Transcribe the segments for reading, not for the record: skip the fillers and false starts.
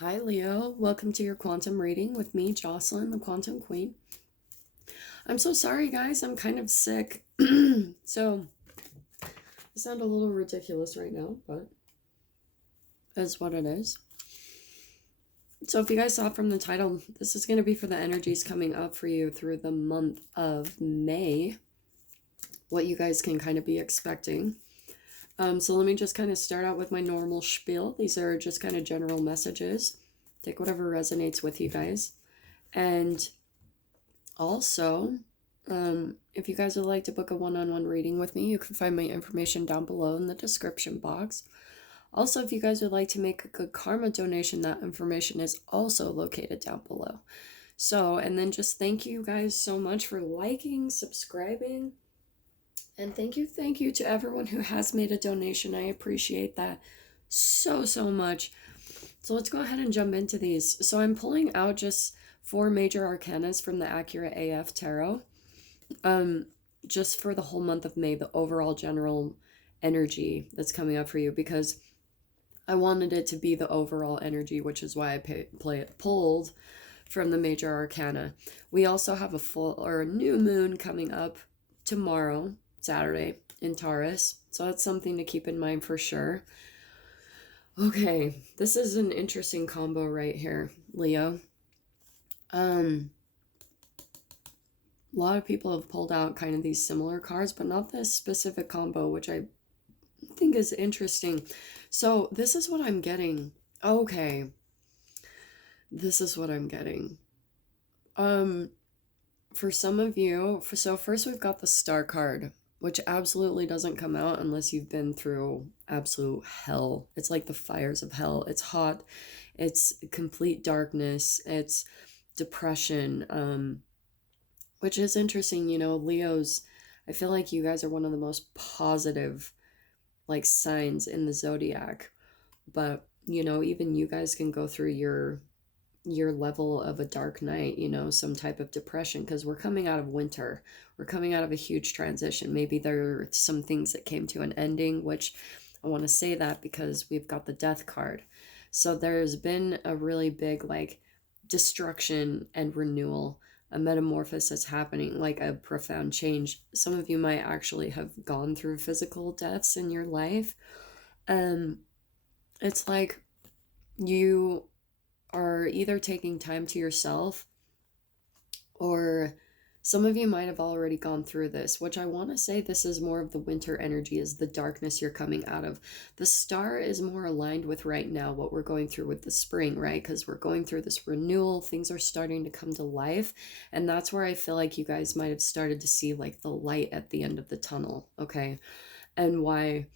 Hi, Leo. Welcome to your quantum reading with me, Jocelyn, the Quantum Queen. I'm so sorry, guys. I'm kind of sick. So, I sound a little ridiculous right now, but that's what it is. So, if you guys saw from the title, this is going to be for the energies coming up for you through the month of May, what you guys can kind of be expecting. So, let me just kind of start out with my normal spiel. These are just kind of general messages. Take whatever resonates with you guys. And also, if you guys would like to book a one-on-one reading with me, you can find my information down below in the description box. Also, if you guys would like to make a good karma donation, that information is also located down below. So, and then just thank you guys so much for liking, subscribing, and thank you to everyone who has made a donation. I appreciate that so much. So let's go ahead and jump into these. So I'm pulling out just 4 major arcanas from the Accurate AF Tarot. Just for the whole month of May, the overall general energy that's coming up for you, because I wanted it to be the overall energy, which is why I pulled from the major arcana. We also have a full or a new moon coming up tomorrow, Saturday, in Taurus. So that's something to keep in mind for sure. Okay, this is an interesting combo right here, Leo. A lot of people have pulled out kind of these similar cards, but not this specific combo, which I think is interesting. So this is what I'm getting. Okay. This is what I'm getting. For some of you, so first we've got the Star card, which absolutely doesn't come out unless you've been through absolute hell. It's like the fires of hell. It's hot. It's complete darkness. It's depression. Which is interesting, you know, Leos, I feel like you guys are one of the most positive, like, signs in the zodiac. But, you know, even you guys can go through your level of a dark night, you know, some type of depression, because we're coming out of winter. We're coming out of a huge transition. Maybe there are some things that came to an ending, which I want to say that because we've got the Death card. So there's been a really big, like, destruction and renewal, a metamorphosis happening, like a profound change. Some of you might actually have gone through physical deaths in your life. It's like you are either taking time to yourself, or some of you might have already gone through this, which I want to say this is more of the winter energy, is the darkness you're coming out of. The Star is more aligned with right now what we're going through with the spring, right? Because we're going through this renewal, things are starting to come to life, and that's where I feel like you guys might have started to see like the light at the end of the tunnel, okay? And why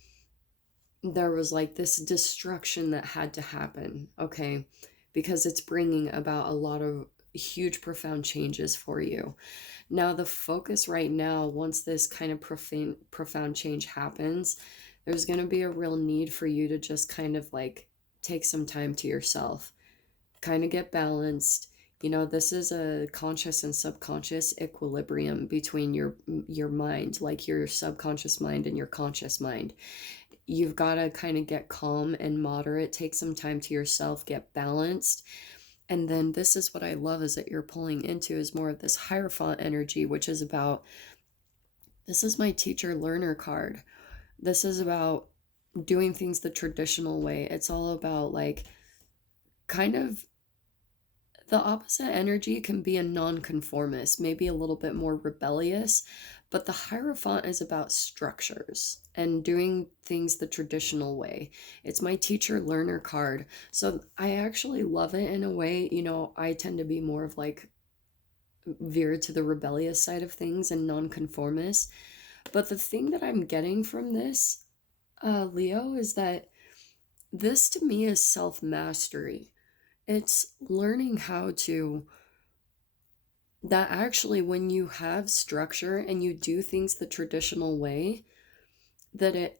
there was like this destruction that had to happen, okay? Because it's bringing about a lot of huge, profound changes for you. Now, the focus right now, once this kind of profound change happens, there's going to be a real need for you to just kind of like take some time to yourself, kind of get balanced. You know, this is a conscious and subconscious equilibrium between your mind, like your subconscious mind and your conscious mind. You've got to kind of get calm and moderate, take some time to yourself, get balanced. And then this is what I love, is that you're pulling into is more of this Hierophant energy, which is about, this is my teacher learner card. This is about doing things the traditional way. It's all about like kind of the opposite energy can be a nonconformist, maybe a little bit more rebellious, but the Hierophant is about structures and doing things the traditional way. It's my teacher learner card. So I actually love it in a way. You know, I tend to be more of like veered to the rebellious side of things and nonconformist. But the thing that I'm getting from this, Leo, is that this to me is self-mastery. It's learning how to, that actually when you have structure and you do things the traditional way, that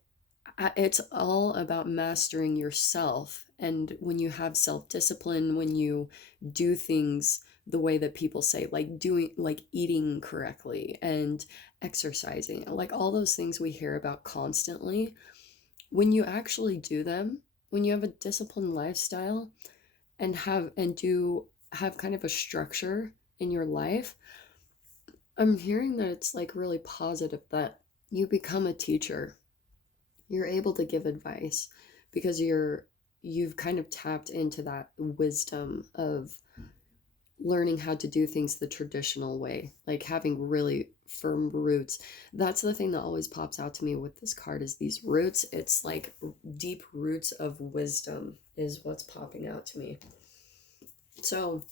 it's all about mastering yourself. And when you have self-discipline, when you do things the way that people say, like doing, like eating correctly and exercising, like all those things we hear about constantly, when you actually do them, when you have a disciplined lifestyle, and have kind of a structure in your life, I'm hearing that it's like really positive that you become a teacher. You're able to give advice because you've kind of tapped into that wisdom of learning how to do things the traditional way, like having really firm roots. That's the thing that always pops out to me with this card is these roots. It's like deep roots of wisdom is what's popping out to me. So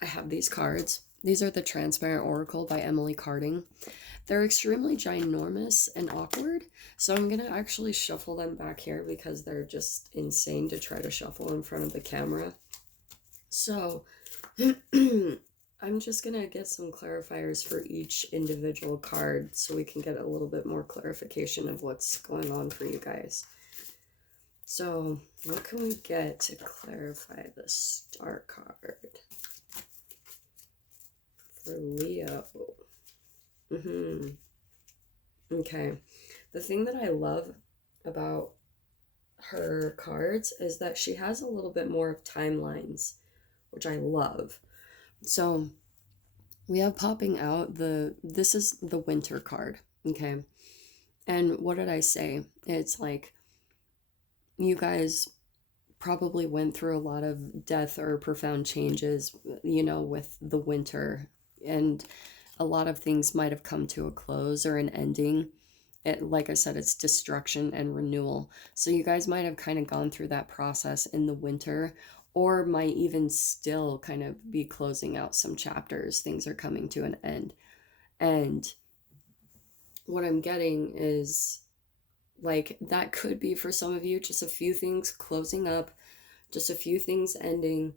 I have these cards. These are the Transparent Oracle by Emily Carding. They're extremely ginormous and awkward, so I'm going to actually shuffle them back here because they're just insane to try to shuffle in front of the camera. So I'm just going to get some clarifiers for each individual card so we can get a little bit more clarification of what's going on for you guys. So what can we get to clarify the Star card for Leo? Okay. The thing that I love about her cards is that she has a little bit more of timelines, which I love. So we have popping out this is the Winter card, okay? And what did I say? It's like you guys probably went through a lot of death or profound changes, with the winter, and a lot of things might have come to a close or an ending. Like I said, it's destruction and renewal. So you guys might have kind of gone through that process in the winter, or might even still kind of be closing out some chapters. Things are coming to an end. And what I'm getting is like that could be for some of you just a few things closing up, just a few things ending,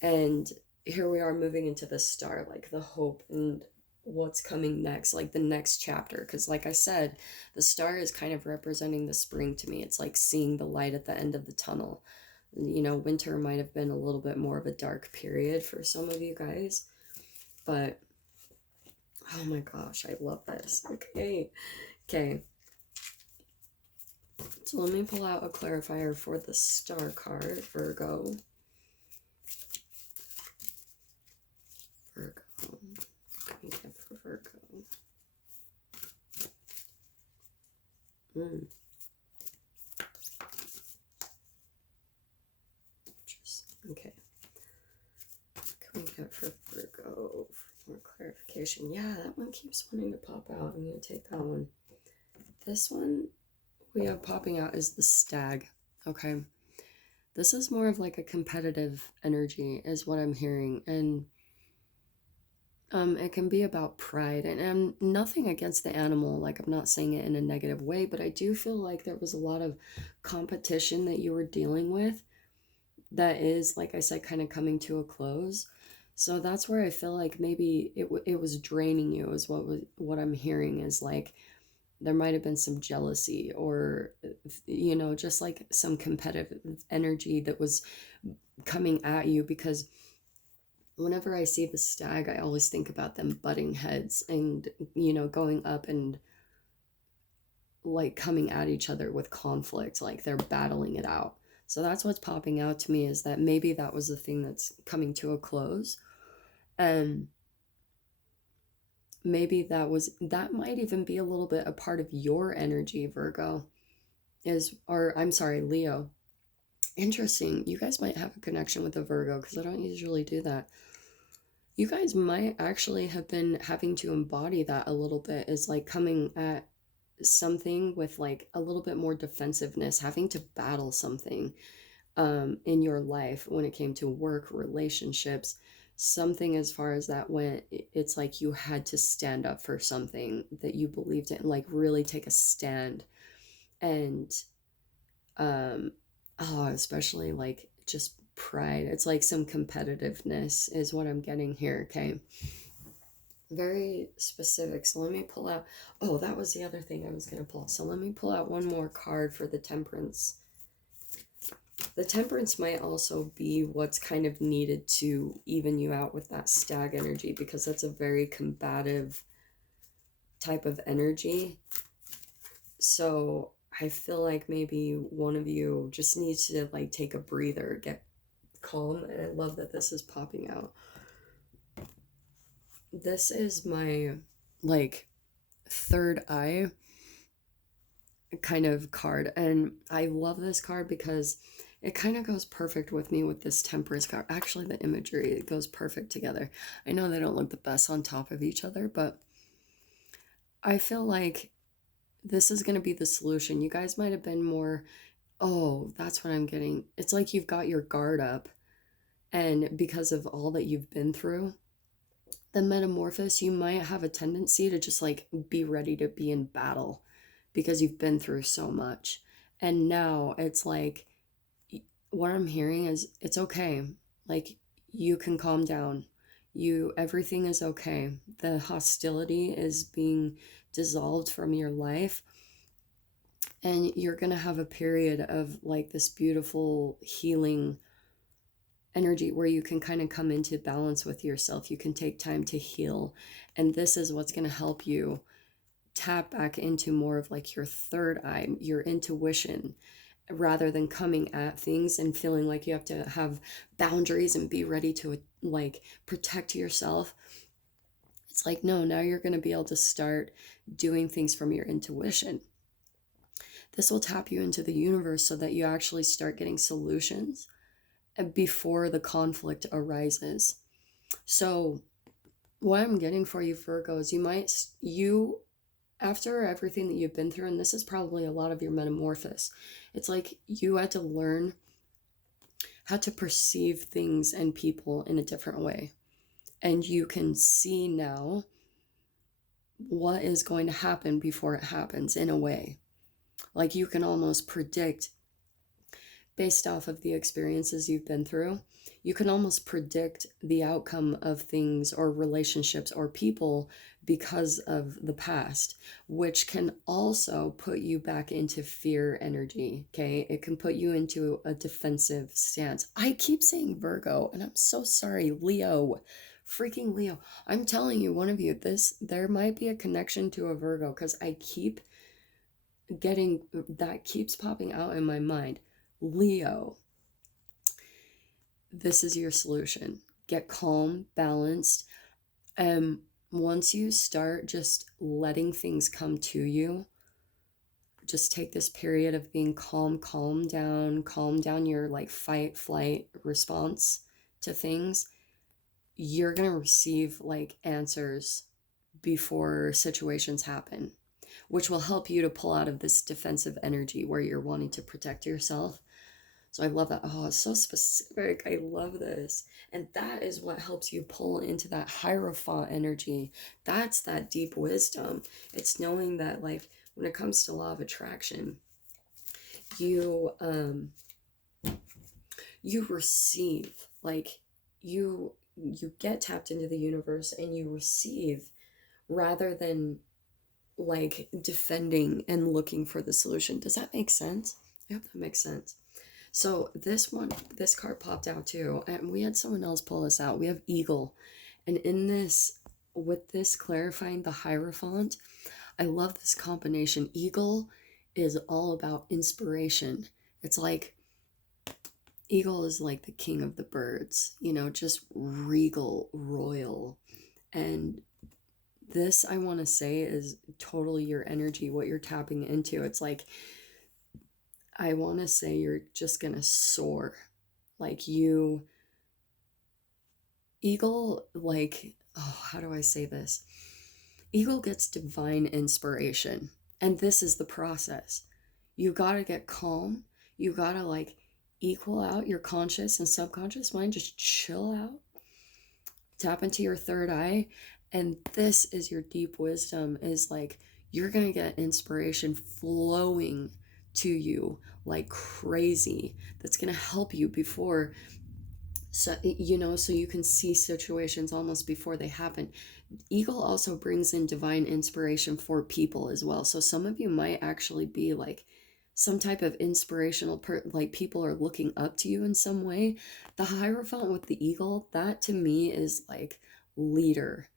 and here we are moving into the Star, like the hope and what's coming next, like the next chapter. Because like I said, the Star is kind of representing the spring to me. It's like seeing the light at the end of the tunnel. Winter might have been a little bit more of a dark period for some of you guys, but oh my gosh, I love this. Okay. So let me pull out a clarifier for the Star card, Virgo. What can we get for Virgo? Okay. What can we get for Virgo for more clarification? Yeah, that one keeps wanting to pop out. I'm going to take that one. This one we have popping out is the Stag. Okay. This is more of like a competitive energy is what I'm hearing. And it can be about pride, and I'm nothing against the animal. Like, I'm not saying it in a negative way, but I do feel like there was a lot of competition that you were dealing with that is, like I said, kind of coming to a close. So that's where I feel like maybe it was draining you is what I'm hearing is like there might have been some jealousy or just like some competitive energy that was coming at you, because whenever I see the Stag, I always think about them butting heads and, going up and like coming at each other with conflict, like they're battling it out. So that's what's popping out to me is that maybe that was the thing that's coming to a close. And maybe that might even be a little bit a part of your energy, Virgo, I'm sorry, Leo. Interesting. You guys might have a connection with a Virgo because I don't usually do that. You guys might actually have been having to embody that a little bit, is like coming at something with like a little bit more defensiveness, having to battle something in your life when it came to work, relationships, something as far as that went. It's like you had to stand up for something that you believed in, like really take a stand. And especially like just pride. It's like some competitiveness is what I'm getting here, okay? Very specific. So let me pull out, oh, that was the other thing I was going to pull. So let me pull out one more card for the Temperance. The Temperance might also be what's kind of needed to even you out with that Stag energy, because that's a very combative type of energy. So I feel like maybe one of you just needs to like take a breather, get calm, and I love that this is popping out. This is my, like, third eye kind of card, and I love this card because it kind of goes perfect with me with this Temperance card. Actually, the imagery, it goes perfect together. I know they don't look the best on top of each other, but I feel like this is going to be the solution. You guys might have been more, oh, that's what I'm getting. It's like you've got your guard up, and because of all that you've been through, the metamorphosis, you might have a tendency to just like be ready to be in battle because you've been through so much. And now it's like, what I'm hearing is it's okay. Like, you can calm down. Everything is okay. The hostility is being dissolved from your life, and you're going to have a period of like this beautiful healing energy where you can kind of come into balance with yourself. You can take time to heal, and this is what's going to help you tap back into more of like your third eye, your intuition, rather than coming at things and feeling like you have to have boundaries and be ready to like protect yourself. It's like, no, now you're going to be able to start doing things from your intuition. This will tap you into the universe so that you actually start getting solutions before the conflict arises. So what I'm getting for you, Virgo, is you after everything that you've been through, and this is probably a lot of your metamorphosis, it's like you had to learn how to perceive things and people in a different way. And you can see now what is going to happen before it happens in a way. Like, you can almost predict, based off of the experiences you've been through, you can almost predict the outcome of things or relationships or people because of the past, which can also put you back into fear energy. Okay, it can put you into a defensive stance. I keep saying Virgo, and I'm so sorry, Leo, freaking Leo. I'm telling you, one of you, there might be a connection to a Virgo, because I keep getting that, keeps popping out in my mind. Leo, this is your solution. Get calm, balanced. Once you start just letting things come to you, just take this period of being calm down your like fight, flight response to things. You're going to receive like answers before situations happen, which will help you to pull out of this defensive energy where you're wanting to protect yourself. So I love that. Oh, it's so specific. I love this. And that is what helps you pull into that Hierophant energy. That's that deep wisdom. It's knowing that, like, when it comes to law of attraction, you receive, like, you get tapped into the universe and you receive rather than like defending and looking for the solution. Does that make sense? I hope that makes sense. So this card popped out too, and we had someone else pull this out. We have Eagle, and in this, with this clarifying the Hierophant, I love this combination. Eagle is all about inspiration. It's like Eagle is like the king of the birds, just regal, royal. And this, I want to say, is totally your energy, what you're tapping into. It's like, I want to say you're just going to soar. Like Eagle, like, oh, how do I say this? Eagle gets divine inspiration. And this is the process. You got to get calm. You got to like equal out your conscious and subconscious mind. Just chill out. Tap into your third eye. And this is your deep wisdom, is like, you're going to get inspiration flowing to you like crazy. That's going to help you before, so you can see situations almost before they happen. Eagle also brings in divine inspiration for people as well. So some of you might actually be like some type of inspirational like people are looking up to you in some way. The Hierophant with the Eagle, that to me is like leader.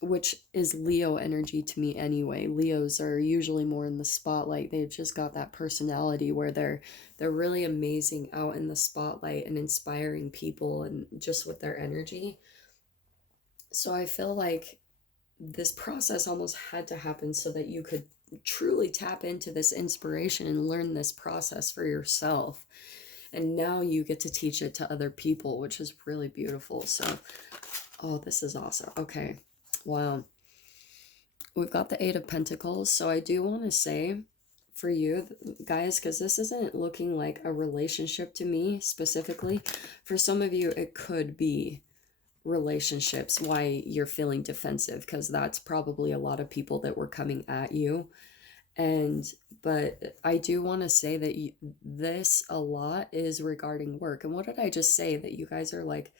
which is Leo energy to me anyway. Leos are usually more in the spotlight. They've just got that personality where they're really amazing out in the spotlight and inspiring people and just with their energy. So I feel like this process almost had to happen so that you could truly tap into this inspiration and learn this process for yourself. And now you get to teach it to other people, which is really beautiful. So, oh, this is awesome. Okay. Wow. We've got the Eight of Pentacles. So I do want to say for you guys, because this isn't looking like a relationship to me specifically. For some of you, it could be relationships, why you're feeling defensive, because that's probably a lot of people that were coming at you. And but I do want to say that this a lot is regarding work. And what did I just say? That you guys are like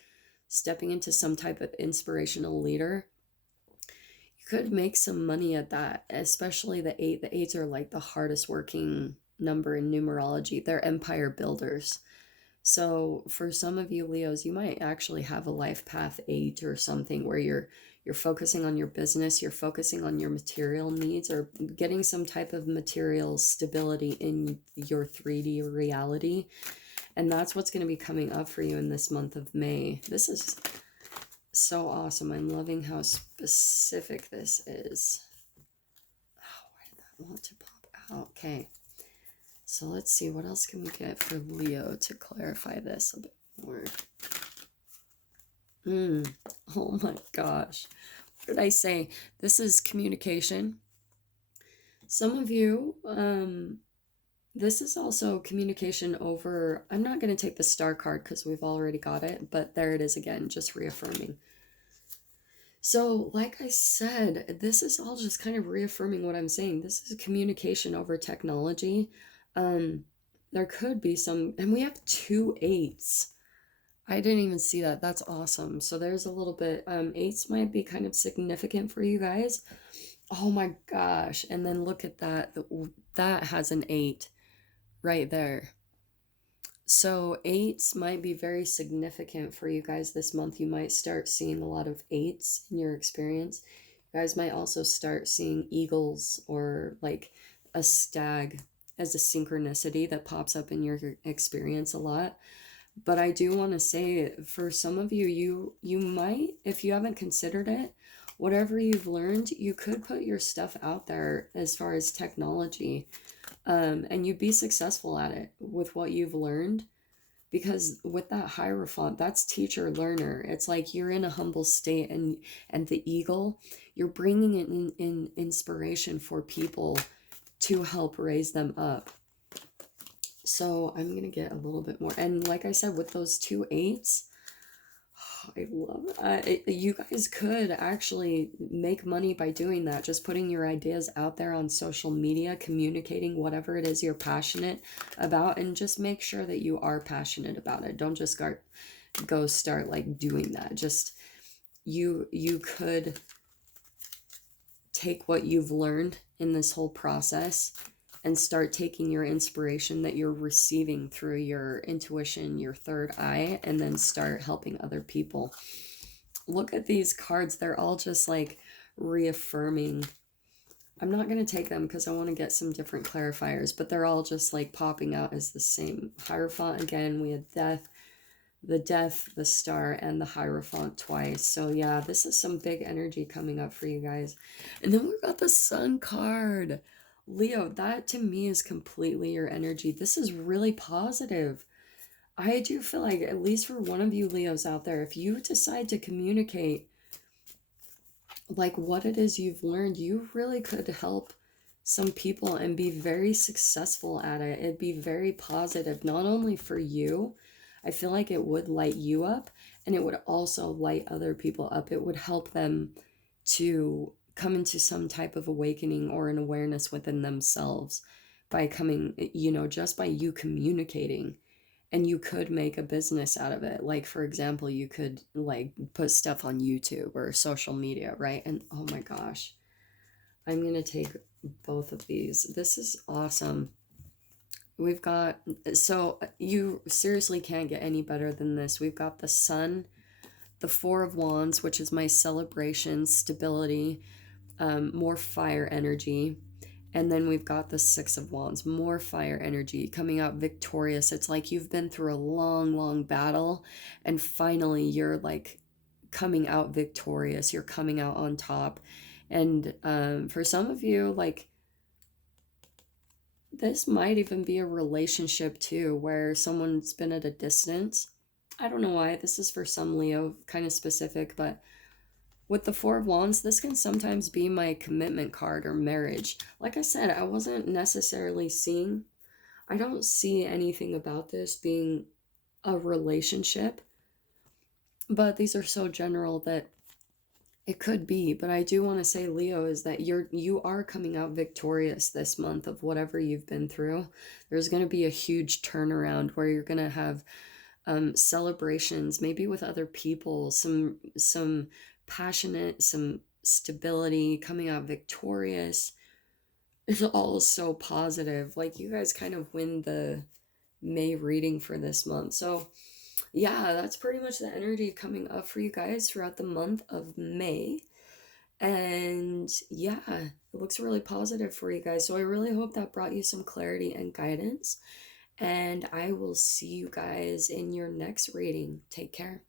stepping into some type of inspirational leader. You could make some money at that, especially the eight. The eights are like the hardest working number in numerology. They're empire builders. So for some of you Leos, you might actually have a life path 8 or something where you're focusing on your business, you're focusing on your material needs or getting some type of material stability in your 3D reality. And that's what's going to be coming up for you in this month of May. This is so awesome. I'm loving how specific this is. Oh, why did that want to pop out? Okay. So let's see, what else can we get for Leo to clarify this a bit more? Oh my gosh. What did I say? This is communication. Some of you, this is also communication over, I'm not going to take the star card because we've already got it, but there it is again, just reaffirming. So like I said, this is all just kind of reaffirming what I'm saying. This is communication over technology. There could be some, and we have 2 8s. I didn't even see that. That's awesome. So there's a little bit, 8s might be kind of significant for you guys. Oh my gosh. And then look at that. That has an 8 right there. So 8s might be very significant for you guys this month. You might start seeing a lot of 8s in your experience. You guys might also start seeing eagles or like a stag as a synchronicity that pops up in your experience a lot. But I do want to say for some of you, you might, if you haven't considered it, whatever you've learned, you could put your stuff out there as far as technology. And you'd be successful at it with what you've learned, because with that hierophant, that's teacher learner. It's like you're in a humble state, and the eagle, you're bringing in inspiration for people to help raise them up. So I'm gonna get a little bit more, and like I said, with those 2 8s, I love it. You guys could actually make money by doing that, just putting your ideas out there on social media, communicating whatever it is you're passionate about, and just make sure that you are passionate about it. Don't just go start like doing that. Just you could take what you've learned in this whole process and start taking your inspiration that you're receiving through your intuition, your third eye, and then start helping other people. Look at these cards. They're all just like reaffirming. I'm not going to take them because I want to get some different clarifiers, but they're all just like popping out as the same. Hierophant again, we had death, the star, and the Hierophant twice. So yeah, this is some big energy coming up for you guys. And then we've got the Sun card. Leo, that to me is completely your energy. This is really positive. I do feel like, at least for one of you Leos out there, if you decide to communicate like what it is you've learned, you really could help some people and be very successful at it. It'd be very positive, not only for you. I feel like it would light you up, and it would also light other people up. It would help them to come into some type of awakening or an awareness within themselves by coming, just by you communicating. And you could make a business out of it. Like, for example, you could like put stuff on YouTube or social media, right? And oh my gosh, I'm going to take both of these. This is awesome. We've got, so you seriously can't get any better than this. We've got the Sun, the Four of Wands, which is my celebration, stability, more fire energy. And then we've got the Six of Wands, more fire energy, coming out victorious. It's like you've been through a long, long battle, and finally you're like coming out victorious. You're coming out on top. And for some of you, like, this might even be a relationship too, where someone's been at a distance. I don't know why. This is for some Leo, kind of specific, but with the Four of Wands, this can sometimes be my commitment card or marriage. Like I said, I wasn't necessarily seeing, I don't see anything about this being a relationship, but these are so general that it could be. But I do want to say, Leo, is that you are coming out victorious this month of whatever you've been through. There's going to be a huge turnaround where you're going to have celebrations, maybe with other people, some passionate, some stability, coming out victorious. It's all so positive. Like, you guys kind of win the May reading for this month. So yeah, that's pretty much the energy coming up for you guys throughout the month of May. And yeah, it looks really positive for you guys. So I really hope that brought you some clarity and guidance. And I will see you guys in your next reading. Take care.